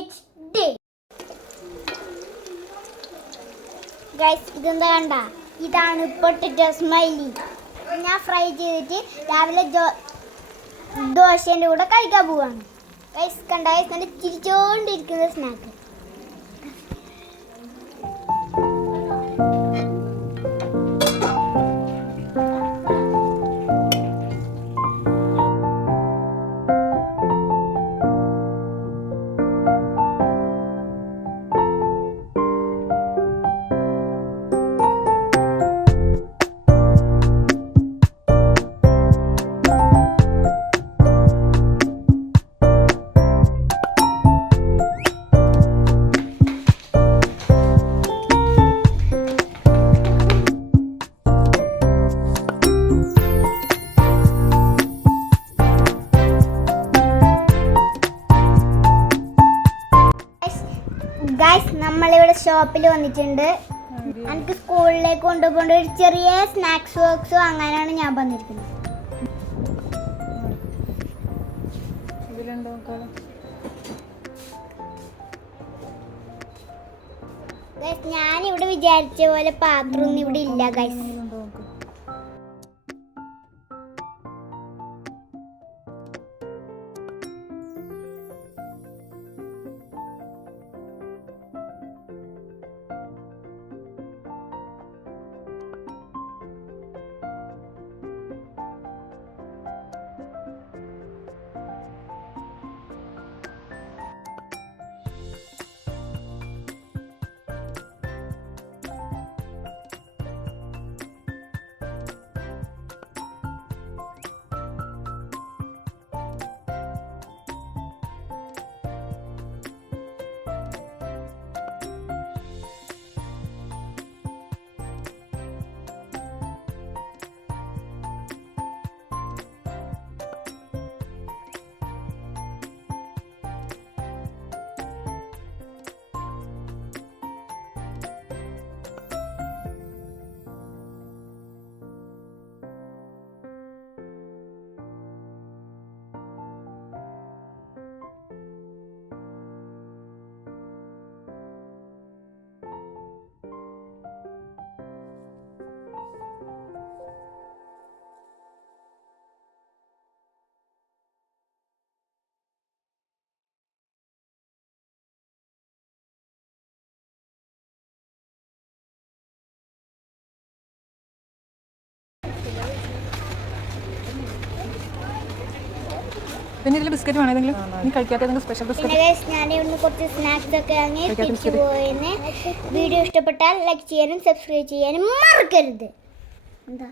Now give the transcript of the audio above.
HD. Guys, ഇതെന്താ കണ്ട? ഇതാണ് പൊട്ടറ്റോ സ്മൈലി. ഞാൻ ഫ്രൈ ചെയ്തിട്ട് രാവിലെ ദോശേൻ്റെ കൂടെ കഴിക്കാൻ പോവാണ്. ഗൈസ് കണ്ട, ഗൈസ് നല്ല ചിരിച്ചോണ്ടിരിക്കുന്ന സ്നാക്ക്. ഗൈസ് നമ്മളിവിടെ ഷോപ്പിൽ വന്നിട്ടുണ്ട്. എനിക്ക് സ്കൂളിലേക്ക് കൊണ്ടുപോകേണ്ട ഒരു ചെറിയ സ്നാക്സ് ബോക്സ് വാങ്ങാനാണ് ഞാൻ വന്നിരിക്കുന്നത്. ഞാനിവിടെ വിചാരിച്ച പോലെ പാത്രമൊന്നും ഇവിടെ ഇല്ല ഗൈസ്. പിന്നെ ഇതിൽ ബിസ്ക്കറ്റ് വേണം ഏതെങ്കിലും? നീ കഴിക്കാത്ത ഏതെങ്കിലും സ്പെഷ്യൽ ബിസ്ക്കറ്റ്? ഞാൻ ഇവിടുന്ന് കുറച്ച് സ്നാക്സ് ഒക്കെ വാങ്ങി തിരിച്ചു പോയെന്ന്. വീഡിയോ ഇഷ്ടപ്പെട്ടാൽ ലൈക്ക് ചെയ്യാനും സബ്സ്ക്രൈബ് ചെയ്യാനും മറക്കരുത്. എന്താ